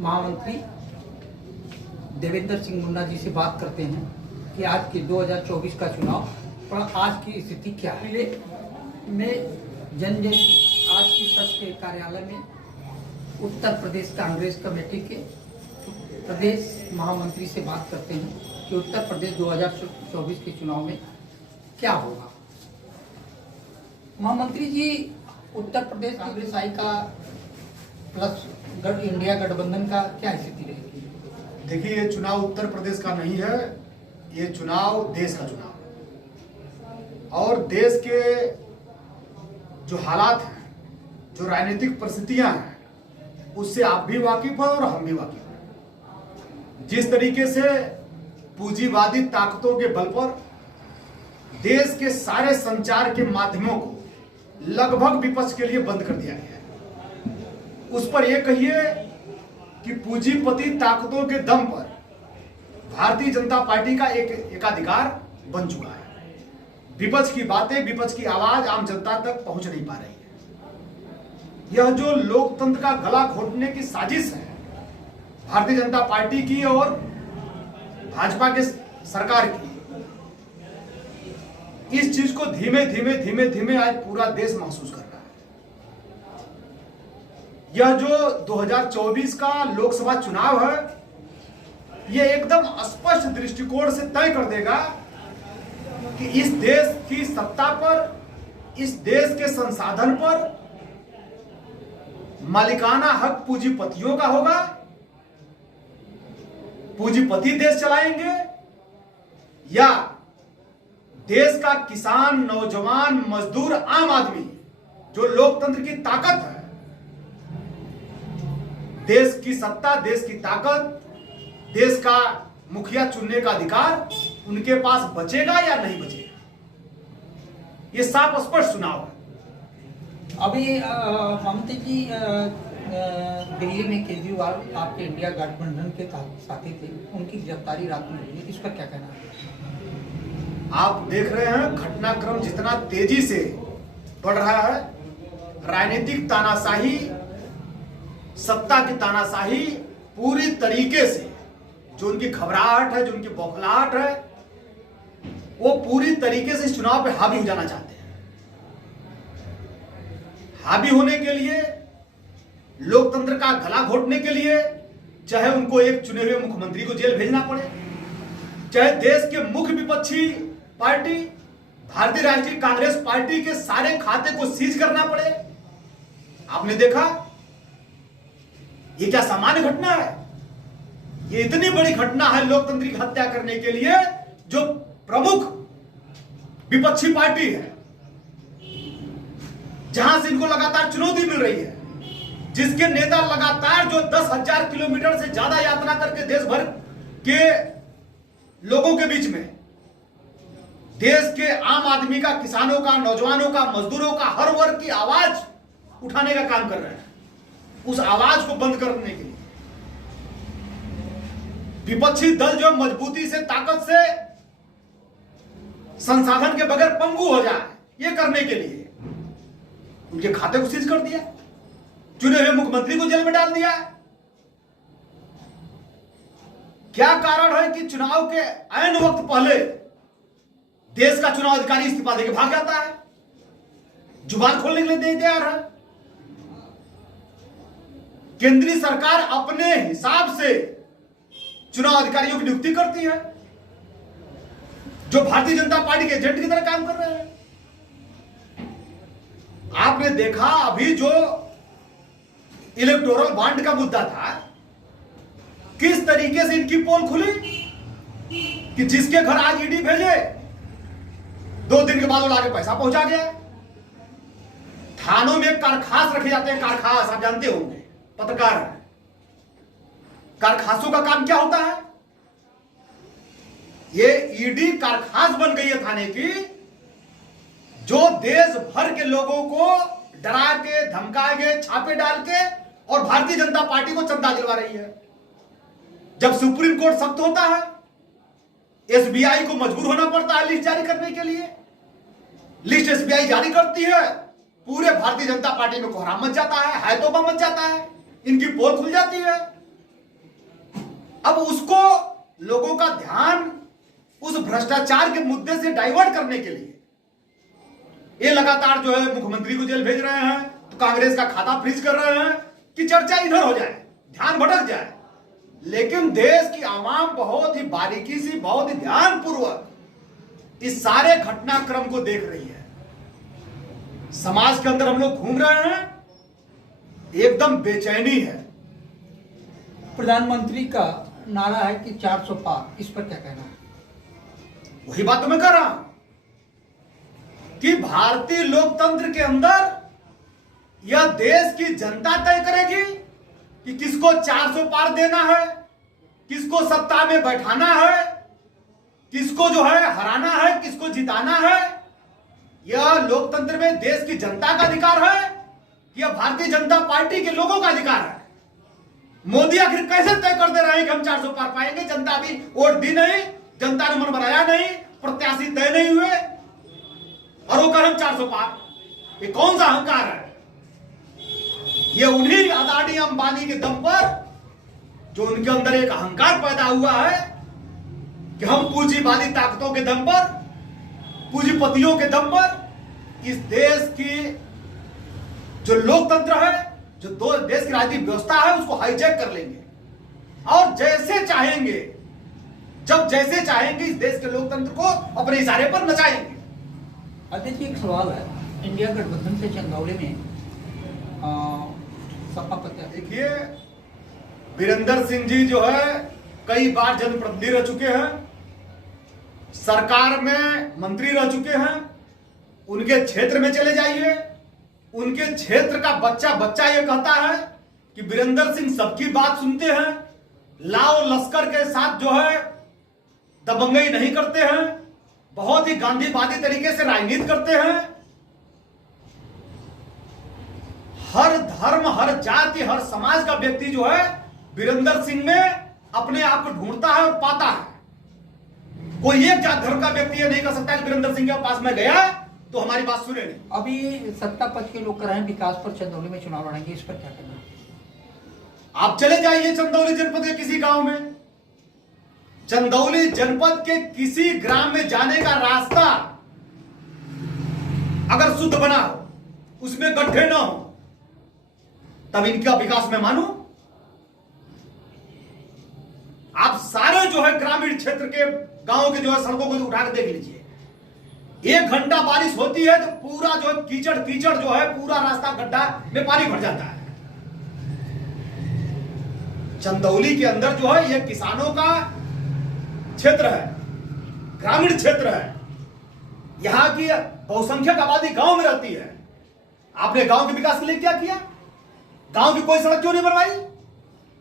महामंत्री देवेंद्र सिंह मुन्ना जी से बात करते हैं कि आज के 2024 का चुनाव पर आज की स्थिति क्या है। मैं जन आज की सच के कार्यालय में उत्तर प्रदेश कांग्रेस कमेटी के प्रदेश महामंत्री से बात करते हैं कि उत्तर प्रदेश 2024 के चुनाव में क्या होगा। महामंत्री जी, उत्तर प्रदेश कांग्रेस आई का प्लस इंडिया गठबंधन का क्या स्थिति रहेगी? देखिए, ये चुनाव उत्तर प्रदेश का नहीं है, ये चुनाव देश का चुनाव है। और देश के जो हालात हैं, जो राजनीतिक परिस्थितियां हैं, उससे आप भी वाकिफ हैं और हम भी वाकिफ हैं। जिस तरीके से पूंजीवादी ताकतों के बल पर देश के सारे संचार के माध्यमों को लगभग विपक्ष के लिए बंद कर दिया गया है, उस पर यह कहिए कि पूंजीपति ताकतों के दम पर भारतीय जनता पार्टी का एक एकाधिकार बन चुका है। विपक्ष की बातें, विपक्ष की आवाज आम जनता तक पहुंच नहीं पा रही है। यह जो लोकतंत्र का गला घोटने की साजिश है भारतीय जनता पार्टी की और भाजपा के सरकार की, इस चीज को धीमे धीमे आज पूरा देश महसूस कर रहा है। यह जो 2024 का लोकसभा चुनाव है, यह एकदम स्पष्ट दृष्टिकोण से तय कर देगा कि इस देश की सत्ता पर, इस देश के संसाधन पर मालिकाना हक पूंजीपतियों का होगा। पूंजीपति देश चलाएंगे या देश का किसान, नौजवान, मजदूर, आम आदमी जो लोकतंत्र की ताकत है, देश की सत्ता, देश की ताकत, देश का मुखिया चुनने का अधिकार उनके पास बचेगा या नहीं बचेगा, ये साफ स्पष्ट चुनाव है। अभी ममता जी दिल्ली में केजरीवाल आपके इंडिया गठबंधन के साथी थे, उनकी गिरफ्तारी रात में हुई है, इस पर क्या कहना है? आप देख रहे हैं घटनाक्रम जितना तेजी से बढ़ रहा है, राजनीतिक तानाशाही, सत्ता की तानाशाही पूरी तरीके से, जो उनकी घबराहट है, जो उनकी बौखलाहट है, वो पूरी तरीके से इस चुनाव पे हावी हो जाना चाहते हैं। हावी होने के लिए, लोकतंत्र का गला घोटने के लिए, चाहे उनको एक चुने हुए मुख्यमंत्री को जेल भेजना पड़े, चाहे देश के मुख्य विपक्षी पार्टी भारतीय राष्ट्रीय कांग्रेस पार्टी के सारे खाते को सीज करना पड़े। आपने देखा, ये क्या सामान्य घटना है? ये इतनी बड़ी घटना है लोकतंत्र की हत्या करने के लिए, जो प्रमुख विपक्षी पार्टी है, जहां से इनको लगातार चुनौती मिल रही है, जिसके नेता लगातार जो 10,000 किलोमीटर से ज्यादा यात्रा करके देश भर के लोगों के बीच में, देश के आम आदमी का, किसानों का, नौजवानों का, मजदूरों का, हर वर्ग की आवाज उठाने का काम कर रहे हैं, उस आवाज को बंद करने के लिए विपक्षी दल जो मजबूती से, ताकत से, संसाधन के बगैर पंगु हो जाए, ये करने के लिए उनके खाते को सीज कर दिया, चुने हुए मुख्यमंत्री को जेल में डाल दिया। क्या कारण है कि चुनाव के ऐन वक्त पहले देश का चुनाव अधिकारी इस्तीफा देकर भाग जाता है, जुबान खोलने के लिए नहीं तैयार है? केंद्रीय सरकार अपने हिसाब से चुनाव अधिकारियों की नियुक्ति करती है, जो भारतीय जनता पार्टी के एजेंट की तरह काम कर रहे हैं। आपने देखा अभी जो इलेक्टोरल बॉन्ड का मुद्दा था, किस तरीके से इनकी पोल खुली कि जिसके घर आज ईडी भेजे, 2 दिन के बाद वो लाके पैसा पहुंचा गया। थानों में कारखास रखे जाते हैं, कारखास, आप जानते होंगे, पत्रकार है। कारखासों का काम क्या होता है? ये ईडी कारखास बन गई है थाने की, जो देश भर के लोगों को डरा के, धमका के, छापे डाल के और भारतीय जनता पार्टी को चंदा दिलवा रही है। जब सुप्रीम कोर्ट सख्त होता है, एसबीआई को मजबूर होना पड़ता है लिस्ट जारी करने के लिए, लिस्ट एसबीआई जारी करती है, पूरे भारतीय जनता पार्टी में कोहराम मच जाता है, हायतोबा मच जाता है, इनकी पोल खुल जाती है। अब उसको लोगों का ध्यान उस भ्रष्टाचार के मुद्दे से डाइवर्ट करने के लिए ये लगातार जो है मुख्यमंत्री को जेल भेज रहे हैं, तो कांग्रेस का खाता फ्रीज कर रहे हैं कि चर्चा इधर हो जाए, ध्यान भटक जाए। लेकिन देश की आवाम बहुत ही बारीकी से, बहुत ही ध्यानपूर्वक इस सारे घटनाक्रम को देख रही है। समाज के अंदर हम लोग घूम रहे हैं, एकदम बेचैनी है। प्रधानमंत्री का नारा है कि 400 पार, इस पर क्या कहना है? वही बात तो मैं कर रहा हूं कि भारतीय लोकतंत्र के अंदर यह देश की जनता तय करेगी कि किसको 400 पार देना है, किसको सत्ता में बैठाना है, किसको जो है हराना है, किसको जिताना है। यह लोकतंत्र में देश की जनता का अधिकार है, यह भारतीय जनता पार्टी के लोगों का अधिकार है। मोदी आखिर कैसे तय कर दे रहे हैं कि हम 400 पार पाएंगे? जनता अभी वोट दी नहीं, जनता ने मन बनाया नहीं, प्रत्याशी तय नहीं हुए और वो कह हम 400 पार। ये कौन सा अहंकार है? ये उन्हीं अदानी अंबानी के दम पर, जो उनके अंदर एक अहंकार पैदा हुआ है कि हम पूंजीवादी ताकतों के दम पर, पूंजीपतियों के दम पर इस देश की जो लोकतंत्र है, जो देश की राजनीतिक व्यवस्था है, उसको हाईजैक कर लेंगे और जैसे चाहेंगे, जब जैसे चाहेंगे इस देश के लोकतंत्र को अपने इशारे पर नचाएंगे। अध्यक्ष जी, एक सवाल है, इंडिया गठबंधन से चंदौली में सपा प्रत्याशी, देखिए वीरेंद्र सिंह जी जो है कई बार जनप्रतिनिधि रह चुके हैं, सरकार में मंत्री रह चुके हैं। उनके क्षेत्र में चले जाइए, उनके क्षेत्र का बच्चा बच्चा ये कहता है कि वीरेंद्र सिंह सबकी बात सुनते हैं, लाओ लश्कर के साथ जो है दबंगई नहीं करते हैं, बहुत ही गांधीवादी तरीके से राजनीति करते हैं। हर धर्म, हर जाति, हर समाज का व्यक्ति जो है वीरेंद्र सिंह में अपने आप को ढूंढता है और पाता है। कोई एक जात धर्म का व्यक्ति ये नहीं कर सकता कि वीरेंद्र सिंह के पास में गया तो हमारी बात सुने नहीं। अभी सत्ता पक्ष के लोग कर रहे हैं विकास पर चंदौली में चुनाव लड़ेंगे, इस पर क्या करना? आप चले जाइए चंदौली जनपद के किसी गांव में, चंदौली जनपद के किसी ग्राम में जाने का रास्ता अगर शुद्ध बना हो, उसमें गड्ढे ना हो, तब इनका विकास में मानू। आप सारे जो है ग्रामीण क्षेत्र के गांव के जो है सड़कों को उठा के देख लीजिए, 1 घंटा बारिश होती है तो पूरा जो है कीचड़ कीचड़ जो है, पूरा रास्ता गड्ढा में पानी भर जाता है। चंदौली के अंदर जो है यह किसानों का क्षेत्र है, ग्रामीण क्षेत्र है, यहां की बहुसंख्यक आबादी गांव में रहती है। आपने गांव के विकास के लिए क्या किया? गांव की कोई सड़क क्यों नहीं बनवाई?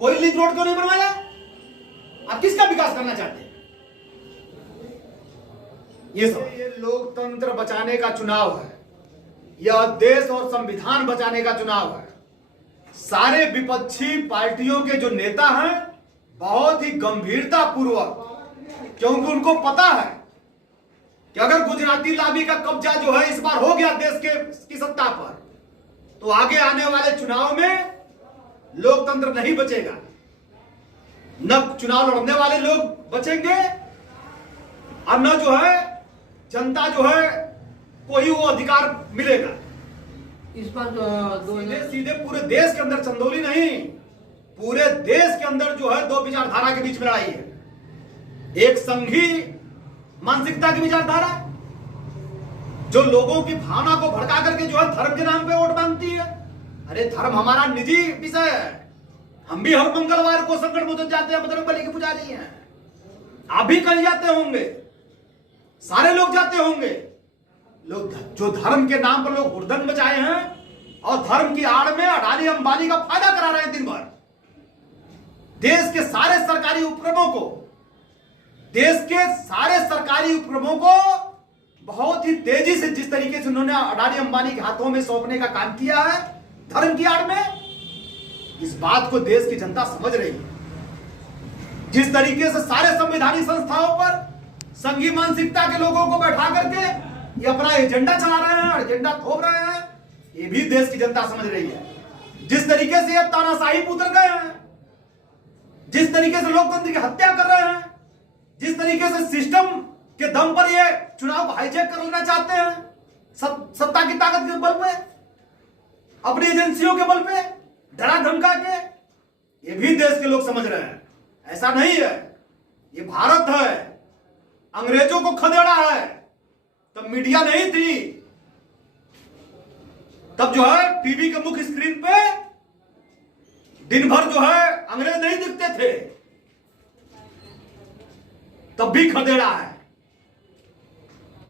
कोई लिंक रोड क्यों नहीं बनवाया? आप किसका विकास करना चाहते हैं? ये लोकतंत्र बचाने का चुनाव है, यह देश और संविधान बचाने का चुनाव है। सारे विपक्षी पार्टियों के जो नेता हैं बहुत ही गंभीरता पूर्वक, क्योंकि उनको पता है कि अगर गुजराती लाबी का कब्जा जो है इस बार हो गया देश की सत्ता पर, तो आगे आने वाले चुनाव में लोकतंत्र नहीं बचेगा। न चुनाव लड़ने वाले लोग बचेंगे और न जो है जनता जो है कोई वो अधिकार मिलेगा। इस पर सीधे सीधे पूरे देश के अंदर, चंदौली नहीं, पूरे देश के अंदर जो है दो विचारधारा के बीच में लड़ाई है। एक संघी मानसिकता की विचारधारा जो लोगों की भावना को भड़का करके जो है धर्म के नाम पे वोट मांगती है। अरे धर्म हमारा निजी विषय है, हम भी हर मंगलवार को संकट मोचन जाते हैं, बजरंगबली के पुजारी हैं, आप भी कहीं जाते होंगे, सारे लोग जाते होंगे। लोग जो धर्म के नाम पर लोग हुड़दंग मचाए हैं और धर्म की आड़ में अडानी अंबानी का फायदा करा रहे हैं दिन भर। देश के सारे सरकारी उपक्रमों को, देश के सारे सरकारी उपक्रमों को बहुत ही तेजी से जिस तरीके से उन्होंने अडानी अंबानी के हाथों में सौंपने का काम किया है धर्म की आड़ में, इस बात को देश की जनता समझ रही है। जिस तरीके से सारे संवैधानिक संस्थाओं पर संघी मानसिकता के लोगों को बैठा करके ये अपना एजेंडा चला रहे हैं, एजेंडा थोप रहे हैं, ये भी देश की जनता समझ रही है। जिस तरीके से ये तानाशाही पे उतर गए हैं, जिस तरीके से लोकतंत्र की हत्या कर रहे हैं, जिस तरीके से सिस्टम के दम पर ये चुनाव हाईजैक कर लेना चाहते हैं, सत्ता की ताकत के बल पे, अपनी एजेंसियों के बल पे, डरा धमका के, ये भी देश के लोग समझ रहे हैं। ऐसा नहीं है, ये भारत है, अंग्रेजों को खदेड़ा है। तब मीडिया नहीं थी, तब जो है टीवी के मुख्य स्क्रीन पे दिन भर जो है अंग्रेज नहीं दिखते थे, तब भी खदेड़ा है।